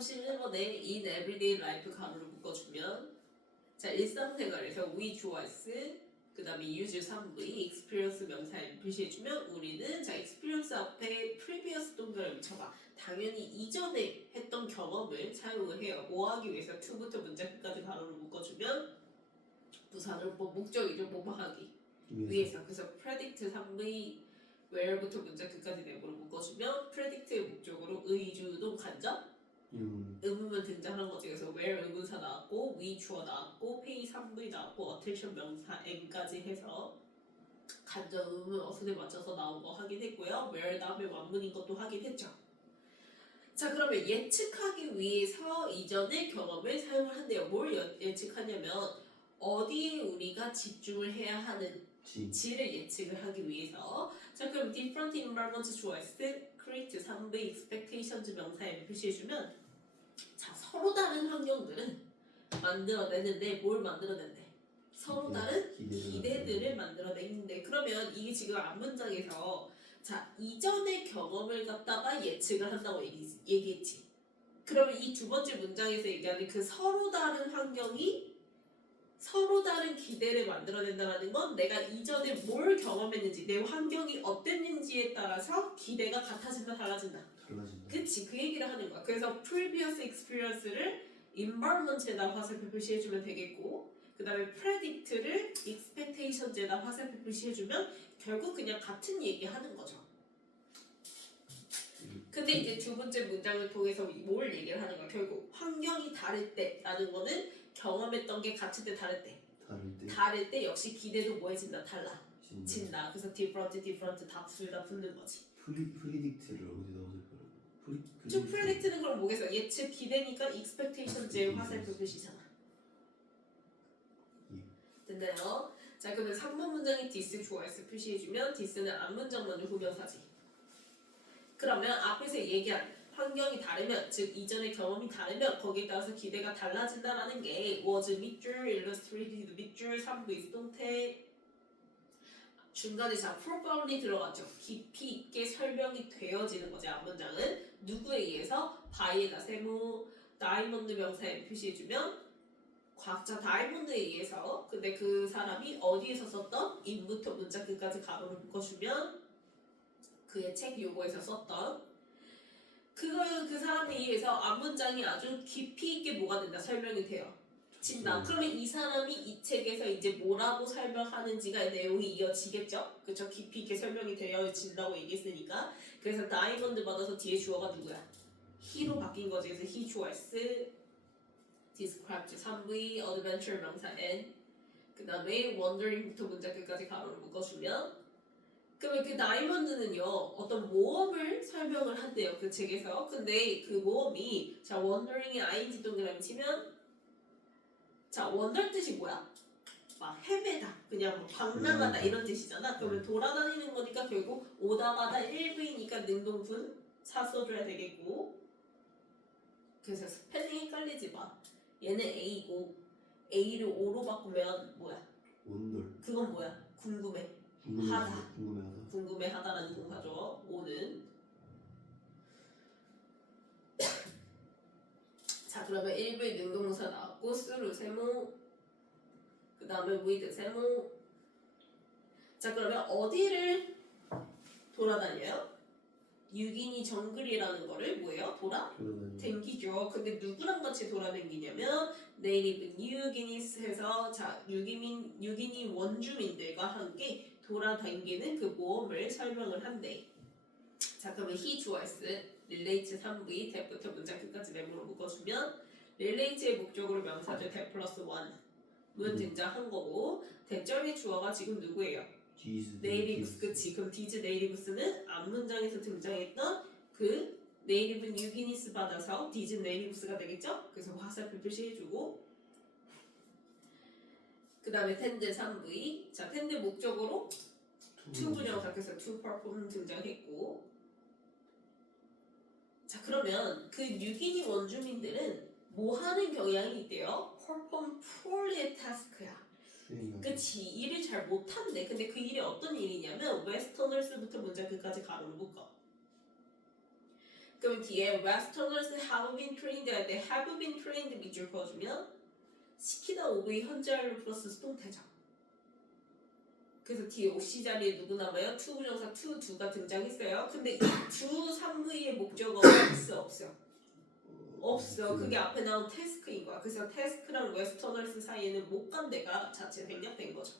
31번에 in everyday life 가로를 묶어주면 자 일상생활에서 we 좋아했을 그 다음에 use 3V experience 명사에 표시해주면 우리는 자 experience 앞에 previous 동그라미 쳐봐. 당연히 이전에 했던 경험을 사용을 해요. 뭐 하기 위해서 to부터 문장 끝까지 가로를 묶어주면 부사를 뭐 목적이죠. 뭐뭐 하기 위해서. 그래서 predict 3V where부터 문장 끝까지 내부를 묶어주면 predict의 목적으로 의주동 간접 의문문 등장한 거지. 그래서 where 의문사 나왔고 we 주어 나왔고 pay 3V 나왔고 attention 명사 n까지 해서 간접 의문 어순에 맞춰서 나온 거 확인했고요. where 다음에 완문인 것도 확인했죠. 자 그러면 예측하기 위해서 이전의 경험을 사용을 한대요. 뭘 예측하냐면 어디에 우리가 집중을 해야 하는지를 예측을 하기 위해서. 자 그럼 different environments 좋아했을 때 create 3V expectations 명사에 표시해주면 자 서로 다른 환경들은 만들어내는데 뭘 만들어낸대? 서로 다른 기대들을 만들어내는데 그러면 이게 지금 앞문장에서 자 이전의 경험을 갖다가 예측을 한다고 얘기했지. 그러면 이 두 번째 문장에서 얘기하는 그 서로 다른 환경이 서로 다른 기대를 만들어낸다는 건 내가 이전에 뭘 경험했는지 내 환경이 어땠는지에 따라서 기대가 같아진다 달라진다. 그치 그 얘기를 하는 거야. 그래서 previous experience를 environment에다 화살표 표시해주면 되겠고 그 다음에 predict를 expectations에다 화살표 표시해주면 결국 그냥 같은 얘기 하는 거죠. 근데 이제 두 번째 문장을 통해서 뭘 얘기를 하는 거야. 결국 환경이 다를 때라는 거는 경험했던 게 같을 때 다를 때 역시 기대도 뭐해진다 달라진다. 그래서 different 다 둘 다 붙는 거지. 프리딕트를 어디다 화살표를? 좀 predict는 그럼 뭐겠어? 예측 기대니까 expectations의 화살표 표시잖아. 됐나요? 자 그러면 3번 문장이 this 좋아했을 표시해주면 this는 앞문장 먼저 후명사지. 그러면 앞에서 얘기한 환경이 다르면 즉 이전의 경험이 다르면 거기에 따라서 기대가 달라진다라는 게 was 밑줄, illustrated 밑줄, 3V 수동태 중간에 자 profoundly 들어갔죠. 깊이 있게 설명이 되어지는 거지. 앞문장은 누구에 의해서 by에다 세모 다이몬드 명사에 표시해주면 과학자 다이몬드에 의해서. 근데 그 사람이 어디에서 썼던 in부터 문장 끝까지 가로를 묶어주면 그의 책 요거에서 썼던 그 사람에 의해서 앞문장이 아주 깊이 있게 뭐가 된다 설명이 돼요. 진다. 그러면 이 사람이 이 책에서 이제 뭐라고 설명하는지가 내용이 이어지겠죠? 그쵸? 깊이 있게 설명이 되어진다고 얘기했으니까. 그래서 다이몬드 받아서 뒤에 주어가 누구야? he로 바뀐 거지. 그래서 he 좋아했을 described 3V adventure 명사 n 그 다음에 wondering부터 문장 끝까지 가로를 묶어주면 그러면 그 다이몬드는요 어떤 모험을 설명을 한대요 그 책에서. 근데 그 모험이 자 wondering이 ing 동그라미 치면 자 wonder 뜻이 뭐야? 막 헤매다 그냥 뭐 방랑하다 이런 뜻이잖아. 그러면 돌아다니는 거니까 결국 오다가다 1부이니까 능동분 사 써줘야 되겠고. 그래서 스펠링 헷갈리지 마. 얘는 A고 A를 O로 바꾸면 뭐야? 원돌. 그건 뭐야? 궁금해하다라는 동사죠. O는 자 그러면 1부의 능동사 나왔고 through 세모 그 다음에 with 세모. 자 그러면 어디를 돌아다녀요? 유기니 정글이라는 거를 뭐예요? 댕기죠. 근데 누구랑 같이 돌아다니냐면 네이티브 뉴기니스 해서 자 유기니 원주민들과 함께 돌아다니는 그 모험을 설명을 한대. 자 그러면 he 좋아했을 relate 3V 대부터 문장 끝까지 내부로 묶어주면 relate의 목적으로 명사절 대 플러스 1문 등장한 거고 대절의 주어가 지금 누구예요? 네이티브스. 그치. 그럼 디즈 네이티브스는 앞문장에서 등장했던 그 네이티브 뉴기니스 받아서 디즈 네이티브스가 되겠죠? 그래서 화살표 표시해주고 그 다음에 텐드 3V 자 텐드 목적으로 to 부정사 그래서 to perform 등장했고 자 그러면 그 뉴기니 원주민들은 뭐 하는 경향이 있대요? perform poorly의 task야. 그치 일을 잘 못한대. 근데 그 일이 어떤 일이냐면 웨스터널스부터 문장 끝까지 가로를 묶어. 그럼 뒤에 Westerners have been trained 할 때 have been trained 밑줄 그어주면 시키다 오브의 현재완료 플러스 수동태죠. 그래서 뒤에 옵시 자리에 누구 남아요? to 부정사 to do가 등장했어요. 근데 이 do 3부의 목적어가 없어. 없어. 그게 앞에 나온 태스크인 거야. 그래서 태스크랑 웨스터널스 사이에는 못 간 데가 자체 생략된 거죠.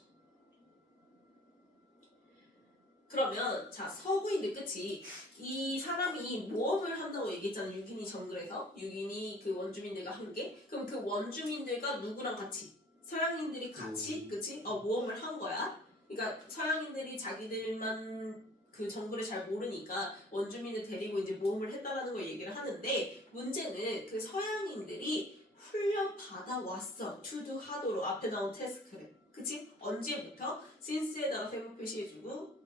그러면 자 서구인들 그치? 이 사람이 모험을 한다고 얘기했잖아. 6인이 정글에서 6인이 그 원주민들과 함께. 그럼 그 원주민들과 누구랑 같이? 서양인들이 같이 그치? 모험을 한 거야. 그러니까 서양인들이 자기들만 그 정글을 잘 모르니까 원주민을 데리고 이제 모험을 했다라는 걸 얘기를 하는데 문제는 그 서양인들이 훈련 받아왔어. to do 하도록 앞에 나온 태스크를. 그치? 언제부터? since에다가 세모 표시해주고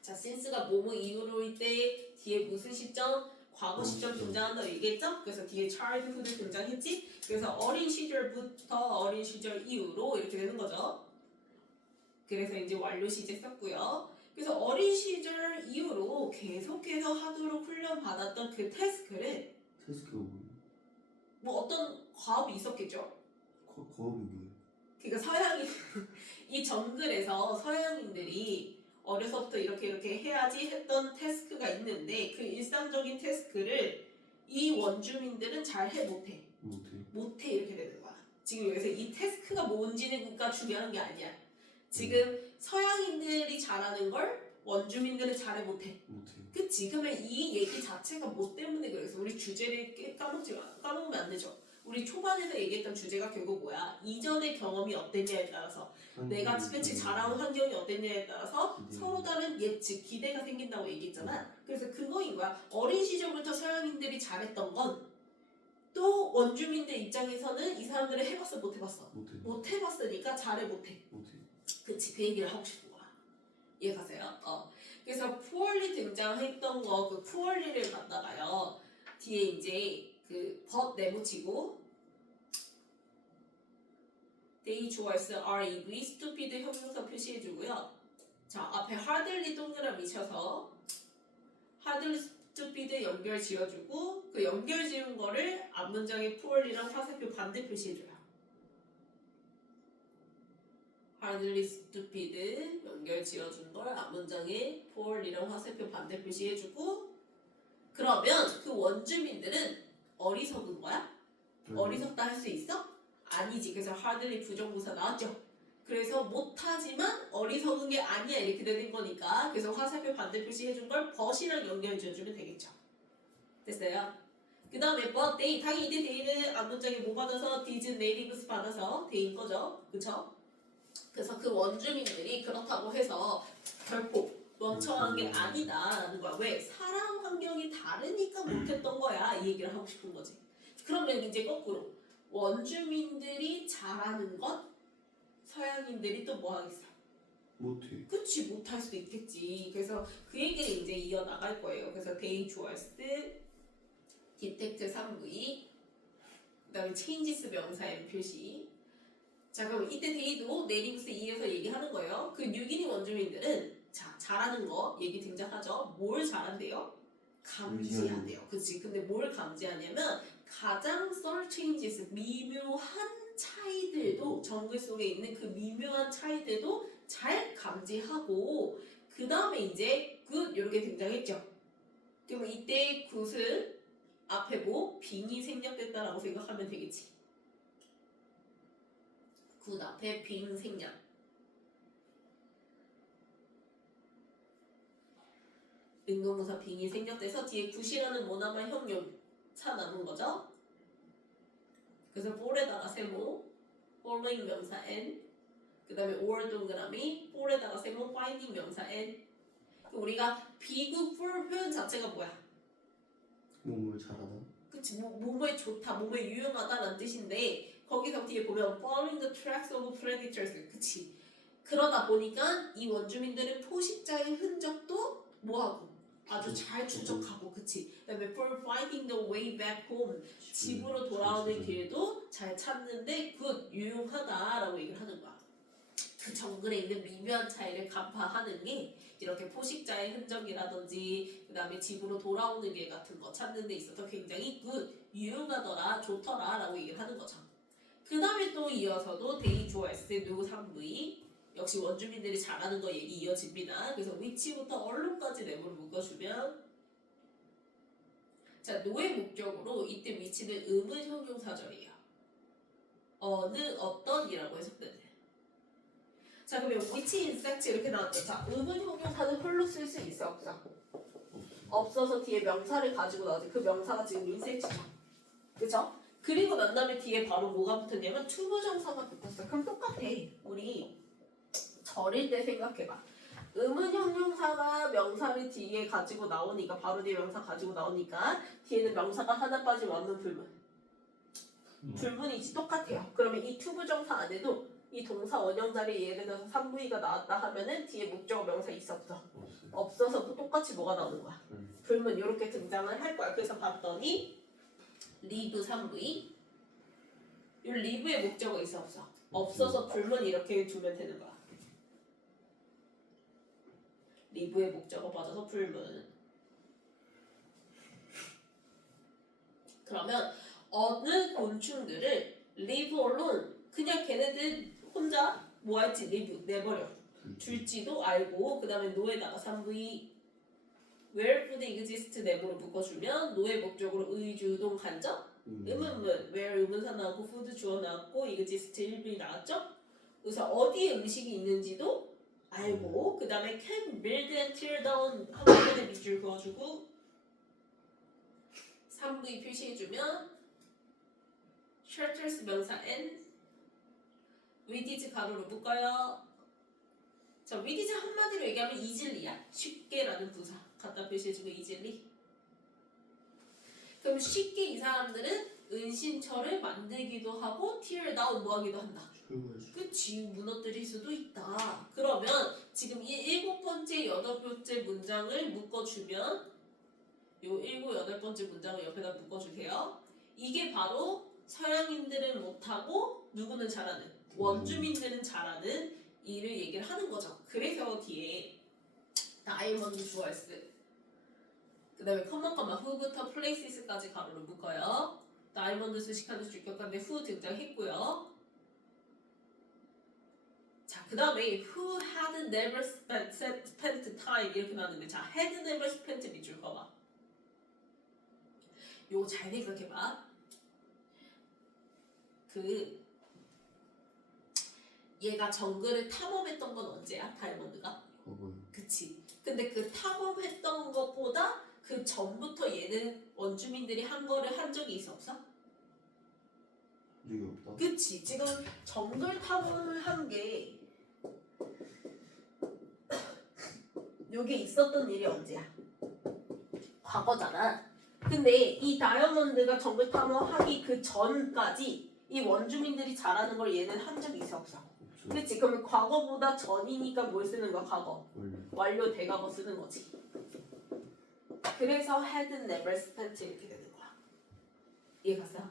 자, since가 뭐뭐 이후로일 때 뒤에 무슨 시점? 과거 시점 등장한다고 얘기했죠? 그래서 뒤에 childhood 등장했지? 그래서 어린 시절부터 어린 시절 이후로 이렇게 되는 거죠. 그래서 이제 완료 시제 썼고요. 그래서 어린 시절 이후로 계속해서 하도록 훈련 받았던 그 태스크를 태스크가 뭐예요? 뭐 어떤 과업이 있었겠죠? 과업이 뭐예요? 그러니까 서양인 이 정글에서 서양인들이 어려서부터 이렇게 해야지 했던 태스크가 있는데 그 일상적인 태스크를 이 원주민들은 잘 해 못해. 못해 이렇게 되는 거야. 지금 여기서 이 태스크가 뭔지가 중요한 게 아니야. 지금 서양인들이 잘하는 걸 원주민들은 잘해 못해. 그치? 그러면 이 얘기 자체가 뭐 때문에 그래서 우리 주제를 까먹으면 안 되죠. 우리 초반에서 얘기했던 주제가 결국 뭐야? 이전의 경험이 어땠냐에 따라서 내가 그치 자라온 환경이 어땠냐에 따라서 서로 다른 예측, 기대가 생긴다고 얘기했잖아. 그래서 그거인 거야. 어린 시절부터 서양인들이 잘했던 건 또 원주민들 입장에서는 이 사람들을 해봤어 못 해봤어? 못 해봤으니까 잘해 못해. 그치 그 얘기를 하고 싶은 거야. 이해가세요? 그래서 poorly 등장했던 거 그 poorly를 갖다가요 뒤에 이제 그 but 내붙이고 they 좋아했어 REV stupid 형용사 표시해주고요. 자 앞에 hardly 동그라미 쳐서 hardly stupid 연결 지어주고 그 연결 지은 거를 앞문장에 poorly랑 화살표 반대 표시해줘요. hardly stupid 연결 지어준 걸 앞문장에 poorly랑 화살표 반대 표시해주고 그러면 그 원주민들은 어리석은 거야? 어리석다 할 수 있어? 아니지. 그래서 hardly 부정부사 나왔죠. 그래서 못하지만 어리석은 게 아니야 이렇게 되는 거니까 그래서 화살표 반대 표시해준 걸 but이랑 연결 지어주면 되겠죠. 됐어요? 그 다음에 but they 당연히 이때 they는 앞문장에 뭐 받아서 did natives 받아서 they인 거죠. 그쵸? 그래서 그 원주민들이 그렇다고 해서 결코 멍청한 게 아니다라는 거야. 왜? 살아 환경이 다르니까 못했던 거야. 이 얘기를 하고 싶은 거지. 그러면 이제 거꾸로 원주민들이 잘하는 것 서양인들이 또 뭐 하겠어? 못해. 그치 못할 수도 있겠지. 그래서 그 얘기를 이제 이어나갈 거예요. 그래서 they towards, detect 3V 그 다음에 changes 명사의 표시. 자 그럼 이때 데이도 네이티브스 2에서 얘기하는 거예요. 그 6인이 원주민들은 자 잘하는 거 얘기 등장하죠. 뭘 잘한대요? 감지한대요. 그치? 근데 뭘 감지하냐면 가장 subtle changes 미묘한 차이들도 정글 속에 있는 그 미묘한 차이들도 잘 감지하고 그 다음에 이제 good 이렇게 등장했죠. 그러면 이때 good은 앞에 뭐 빙이 생략됐다라고 생각하면 되겠지. good 앞에 빙 생략. 능동부사 빙이 생략돼서 뒤에 굿이라는 모나마 형용 차 남은 거죠. 그래서 for에다가 세모, following 명사 n, 그 다음에 or 동그라미, for에다가 세모, finding 명사 n. 우리가 be good for 표현 자체가 뭐야? 뭐뭘 잘하다. 그치, 뭐뭐에 좋다, 뭐뭐에 유용하다라는 뜻인데 거기서 뒤에 보면 following the tracks of predators, 그치? 그러다 보니까 이 원주민들은 포식자의 흔적도 뭐하고? 아주 잘 추적하고, 그치? 그다음에 for finding the way back home, 집으로 돌아오는 길도 잘 찾는데 good, 유용하다라고 얘기를 하는 거야. 그 정글에 있는 미묘한 차이를 간파하는 게 이렇게 포식자의 흔적이라든지 그 다음에 집으로 돌아오는 길 같은 거 찾는 데 있어서 굉장히 유용하더라, 좋더라 라고 얘기를 하는 거죠. 그 다음에 또 이어서도 데이 주어스 누 3V 역시 원주민들이 잘하는 거 얘기 이어집니다. 그래서 위치부터 언론까지 내부를 묶어주면 자, 노의 목적으로 이때 위치는 의문 형용사절이에요. 어느 어떤이라고 해석되네. 자, 그러면 which insect 이렇게 나왔죠. 자, 의문 형용사는 홀로 쓸 수 있어 없어? 없어서 뒤에 명사를 가지고 나오지. 그 명사가 지금 insect이죠. 그쵸? 그리고 난 다음에 뒤에 바로 뭐가 붙었냐면 투부정사가 붙었어. 그럼 똑같아. 우리 절일 때 생각해봐. 의문 형용사가 명사를 뒤에 가지고 나오니까 바로 뒤에 명사 가지고 나오니까 뒤에는 명사가 하나 빠지면 완전 불문. 불문이지 똑같아요. 그러면 이 투부정사 안에도 이 동사 원형 자리에 예를 들어서 3V가 나왔다 하면은 뒤에 목적어 명사 있어 없어? 없어서 똑같이 뭐가 나오는 거야? 불문 이렇게 등장을 할 거야. 그래서 봤더니 리브 3V 이 리브의 목적어 있어 없어? 없어서 불문 이렇게 두면 되는 거야. 리브의 목적어 빠져서 불문. 그러면 어느 곤충들을 리브 alone 그냥 걔네들 혼자 뭐 할지 리브 내버려 줄지도 알고 그 다음에 노에다가 3V where food exists 내부로 묶어주면 노의 목적으로 의주동 간접 의문문 where 의문사 나왔고 food 주어 나왔고 exist 일비 나왔죠? 그래서 어디에 음식이 있는지도 알고 그 다음에 can build and tear down 한 번에 밑줄 그어주고 3V 표시해주면 shelters 명사 and with 가로로 묶어요. 자, with 한마디로 얘기하면 easily 쉽게라는 부사 갖다 표시해주고 easily. 그럼 쉽게 이 사람들은 은신처를 만들기도 하고 tear down 뭐 하기도 한다. 그치, 무너뜨릴 수도 있다. 그러면 지금 이 7번째, 8번째 문장을 묶어주면 요 7, 8번째 문장을 옆에다 묶어주세요. 이게 바로 서양인들은 못하고 누구는 잘하는 원주민들은 잘하는 일을 얘기를 하는 거죠. 그래서 뒤에 다이몬드 주얼스 그 다음에 컴마 후부터 플레이시스까지 가로로 묶어요. 다이몬드 수식하는 주격한데 후 등장했고요. 자, 그 다음에 who had never spent time 이렇게 나왔는데 자, had never spent 밑줄 거봐. 요거 잘 생각해봐. 얘가 정글을 탐험했던 건 언제야? 다이몬드가? 그치. 근데 그 탐험했던 것보다 그 전부터 얘는 원주민들이 한 거를 한 적이 있어 없어? 적이 없다. 그치. 지금 정글 탐험을 한 게 요게 있었던 일이 언제야? 과거잖아. 근데 이 다이아몬드가 정글 탐험하기 그 전까지 이 원주민들이 잘하는 걸 얘는 한 적이 있어 없어? 그렇지. 그러면 과거보다 전이니까 뭘 쓰는 거야? 과거. 완료 대과거 쓰는 거지. 그래서 had never spent 이렇게 되는 거야. 이해갔어요?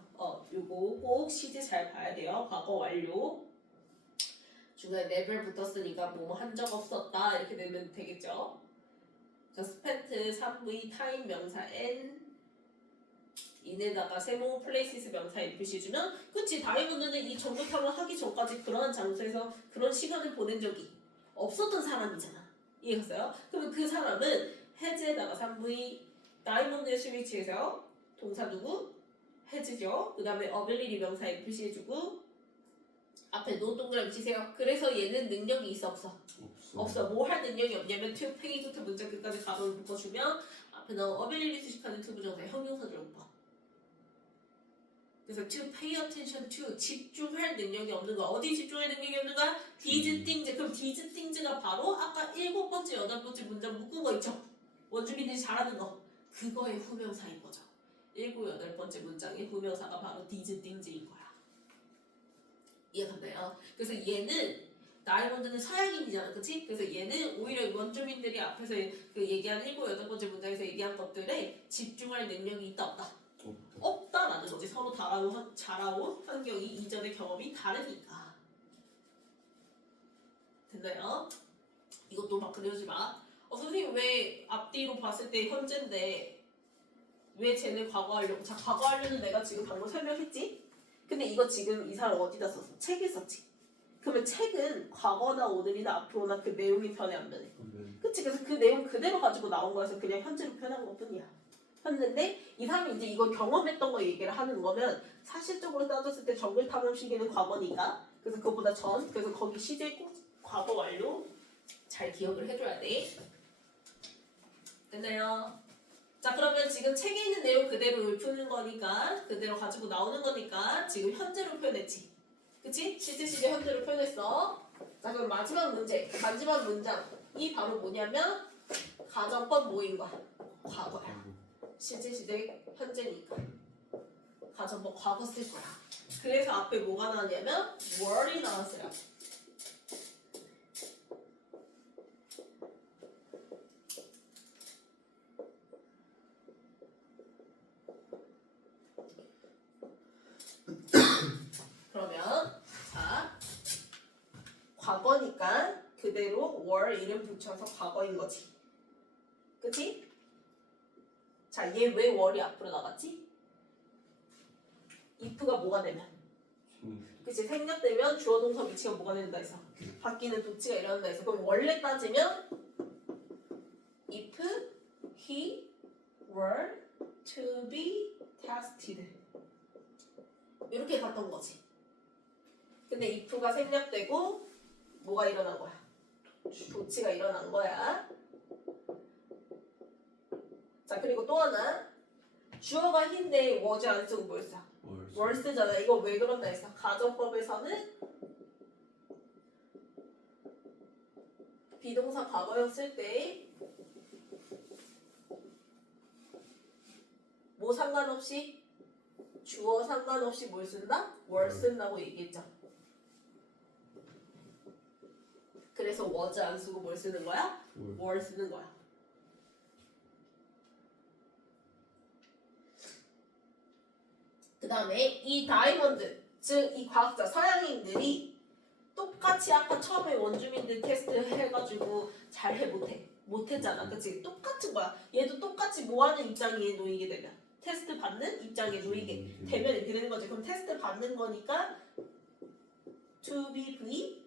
요거 꼭 시제 잘 봐야 돼요. 과거 완료. 중간에 never 붙었으니까 뭐 한 적 없었다 이렇게 되면 되겠죠. 자, spent 3V time 명사 n 인에다가 세모 플레이시스 명사에 표시해주면 그치 다이몬드는 이 정글 탐험 하기 전까지 그러한 장소에서 그런 시간을 보낸 적이 없었던 사람이잖아. 이해갔어요? 그러면 그 사람은 해즈에다가 3V 다이몬드의 스위치에서 동사 누구? 해즈죠. 그 다음에 어빌리티 명사에 표시해주고 앞에 노 동그라미 치세요. 그래서 얘는 능력이 있어 없어? 없어. 뭐 할 능력이 없냐면 to pay부터 문장 끝까지 가로를 묶어주면 앞에 나온 어빌리티 수식하는 투부정사 형용사를 묶어. 그래서 to pay attention to 집중할 능력이 없는 거야. 어디 집중할 능력이 없는 거야? these things. 그럼 these things가 바로 아까 7번째, 8번째 문장 묶은 거 있죠? 원주민들이 잘하는 거. 그거의 후명사인 거죠. 7, 8번째 문장의 후명사가 바로 these things인 거야. 이해갔나요? 그래서 얘는 다이몬드는 서양인이잖아, 그치? 그래서 얘는 오히려 원주민들이 앞에서 그 얘기한 7, 8번째 문장에서 얘기한 것들에 집중할 능력이 있다 없다? 없다라는 거지. 서로 자라온 환경이 이전의 경험이 다르니까. 됐나요? 이것도 막 그러지 마. 선생님 왜 앞뒤로 봤을 때 현재인데 왜 쟤네 과거 하려고? 자, 과거 하려는 내가 지금 방금 설명했지? 근데 이거 지금 이 사람 어디다 썼어? 책에 썼지? 그러면 책은 과거나 오늘이나 앞으로나 그 내용이 변해 안 변해? 그치? 그래서 그 내용 그대로 가지고 나온 거여서 그냥 현재로 표현한 것 뿐이야. 했는데 이 사람이 이제 이걸 경험했던 거 얘기를 하는 거면 사실적으로 따졌을 때 정글 탐험 시기는 과거니까 그래서 그거보다 전 그래서 거기 시제 꼭 과거 완료 잘 기억을 해줘야 돼. 됐나요? 자 그러면 지금 책에 있는 내용 그대로 푸는 거니까 그대로 가지고 나오는 거니까 지금 현재로 표현했지. 그치? 실제 시제 현재로 표현했어. 자 그럼 마지막 문제 마지막 문장이 바로 뭐냐면 가정법 뭐인 거야? 과거야. 실제 시제 현재니까 가정법 과거 쓸 거야. 그래서 앞에 뭐가 나왔냐면 were이 나왔어요. 그러면 자 과거니까 그대로 were 이름 붙여서 과거인 거지. 그치? 자, 얘 왜 were이 앞으로 나갔지? if가 뭐가 되면? 그치? 생략되면 주어 동사 위치가 뭐가 된다 해서 바뀌는 도치가 일어난다 해서 그럼 원래 따지면 if he were to be tested 이렇게 갔던 거지. 근데 if가 생략되고 뭐가 일어난 거야? 도치가 일어난 거야. 자 그리고 또 하나 주어가 he인데 was 안 쓰고 뭘 써? were 쓰잖아. 이거 왜 그런다 했어? 가정법에서는 비동사 과거였을 때 뭐 상관없이 주어 상관없이 뭘 쓴다? were 쓴다고 얘기했죠. 그래서 was 안 쓰고 뭘 쓰는 거야? were 쓰는 거야. 그 다음에 이 다이먼드 즉 이 과학자 서양인들이 똑같이 아까 처음에 원주민들 테스트 해가지고 잘해 못했잖아. 그치? 똑같은 거야. 얘도 똑같이 뭐하는 입장에 놓이게 되면 테스트 받는 입장에 놓이게 되면 이렇게 되는 거지. 그럼 테스트 받는 거니까 to be v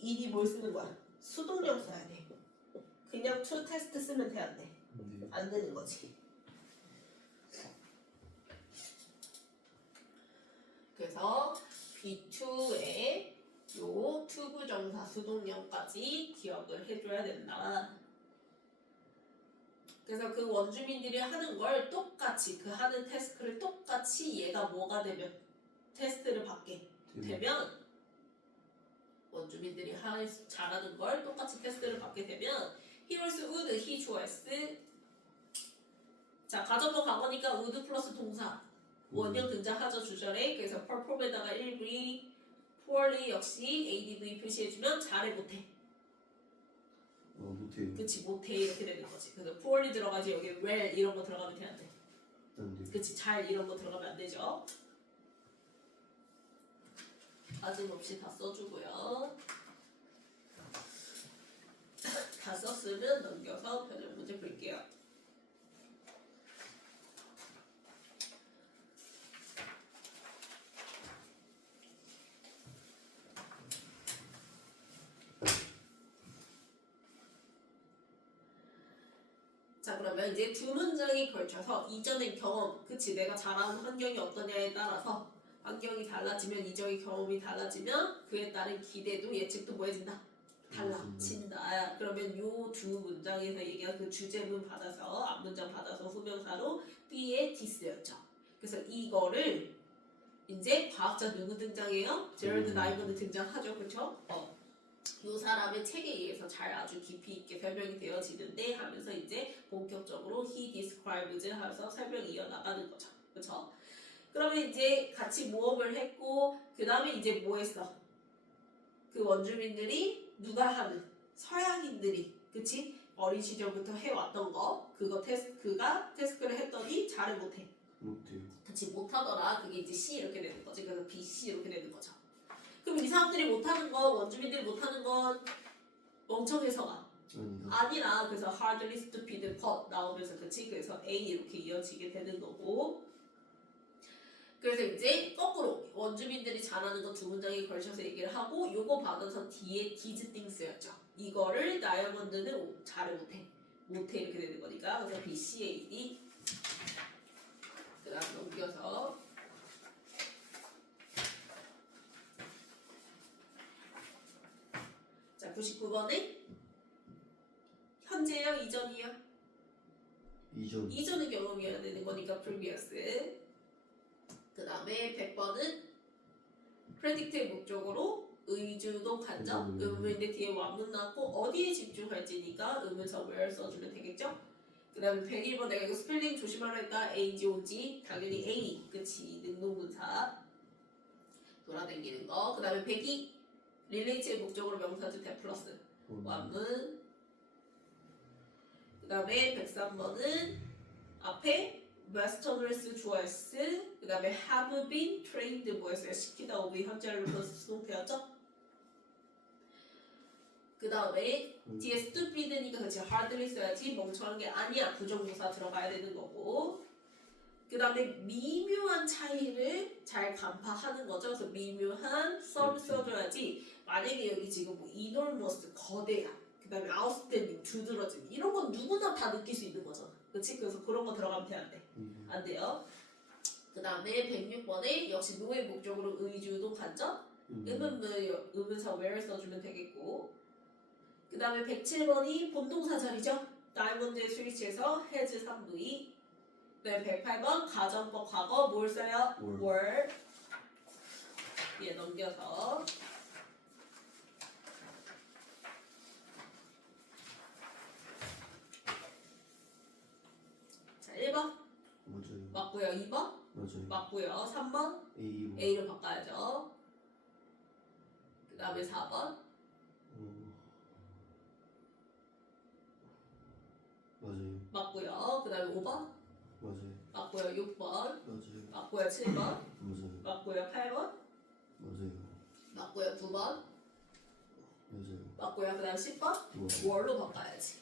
ed이 뭘 쓰는 거야? 수동령 써야 돼. 그냥 to 테스트 쓰면 돼 안 돼? 안 되는 거지. 그래서 B2에 요 투부정사 수동령까지 기억을 해줘야 된다. 그래서 그 원주민들이 하는 걸 똑같이 그 하는 태스크를 똑같이 얘가 뭐가 되면 테스트를 받게 되면 원주민들이 잘하는 걸 똑같이 테스트를 받게 되면 he was would, he was 자 가정법 과거니까 would 플러스 동사 원형 등장하죠 주절에. 그래서 perform에다가 일부리 poorly 역시 adv 표시해주면 잘해 못해. 못해요. 그치 못해 이렇게 되는 거지. 그래서 poorly 들어가지 여기 well 이런 거 들어가면 돼 안 돼? 안 돼. 그치 잘 이런 거 들어가면 안 되죠. 빠짐없이 다 써주고요. 다 썼으면 넘겨서 변형 문제 볼게요. 자 그러면 이제 두 문장이 걸쳐서 이전의 경험, 그치 내가 자라는 환경이 어떠냐에 따라서 환경이 달라지면 이전의 경험이 달라지면 그에 따른 기대도 예측도 뭐 해진다? 달라진다. 그러면 요 두 문장에서 얘기한 그 주제문 받아서 앞문장 받아서 후명사로 B의 디스였죠. 그래서 이거를 이제 과학자 누구 등장해요? 제럴드 나이먼드 등장하죠, 그렇죠? 이 사람의 책에 의해서 잘 아주 깊이 있게 설명이 되어지는데 하면서 이제 본격적으로 he describes 하면서 설명이 이어나가는 거죠. 그렇죠? 그러면 이제 같이 모험을 했고 그 다음에 이제 뭐 했어? 그 원주민들이 누가 하는? 서양인들이 그치? 어린 시절부터 해왔던 거 그거 그가 테스크를 했더니 잘을 못해. 못해요. 그치 못하더라. 그게 이제 C 이렇게 되는 거지. 그래서 B, C 이렇게 되는 거죠. 그럼 이 사람들이 못하는 건 원주민들이 못하는 건 멍청해서가 아니다. 아니라 그래서 hardly stupid but 나오면서 그치? 그래서 A 이렇게 이어지게 되는 거고 그래서 이제 거꾸로 원주민들이 잘하는 거 두 문장에 걸쳐서 얘기를 하고 요거 받아서 뒤에 these things였죠. 이거를 다이아몬드는 잘을 못해 이렇게 되는 거니까 그래서 B, C, A, D 그 다음 넘겨서 자 99번에 현재요? 이전이요? 이전. 이전의 경험이어야 되는 거니까 previous 그 다음에 100번은 predict의 목적으로 의주동 간접 의문인데 뒤에 완문 나왔고 어디에 집중할지니까 의문사 where 써주면 되겠죠? 그 다음에 101번 내가 이거 스펠링 조심하라 했다 A인지 O인지 당연히 A 그치 능동문사 돌아다니는 거 그 다음에 102 relate의 목적으로 명사주 대 플러스 완문 그 다음에 103번은 앞에 westerners 주어S 그 다음에 have been trained 뭐였어요? 시키다 오브 현재를 플러스 수동태였죠? 그 다음에 뒤에 stupid니까 그치 hardly 써야지 멍청한 게 아니야 부정부사 들어가야 되는 거고 그 다음에 미묘한 차이를 잘 간파하는 거죠. 그래서 미묘한 썰 써줘야지 만약에 여기 지금 뭐 enormous 거대한 그 다음에 outstanding 두드러진 이런 건 누구나 다 느낄 수 있는 거잖아 그치? 그래서 그런 거 들어가면 돼 안 돼? 안 돼요. 그 다음에 106번에 역시 노의 목적으로 의주동 간접 의문사 where 써주면 되겠고 그 다음에 107번이 본동사 자리죠. 다이몬드 스위치에서 has 3V 네 108번 가정법 과거 뭘 써요? were 예 넘겨서 자 1번 맞아요. 맞고요 2번 맞아요. 맞고요 3번 A로. A로 바꿔야죠. 그 다음에 4번 맞아요. 맞고요. 그 다음에 5번 맞아요. 맞고요. 6번 맞아요. 맞고요. 7번 맞아요. 맞고요. 8번 맞아요. 맞고요. 9번 맞아요. 맞고요. 그 다음 10번 맞아요. 월로 바꿔야지.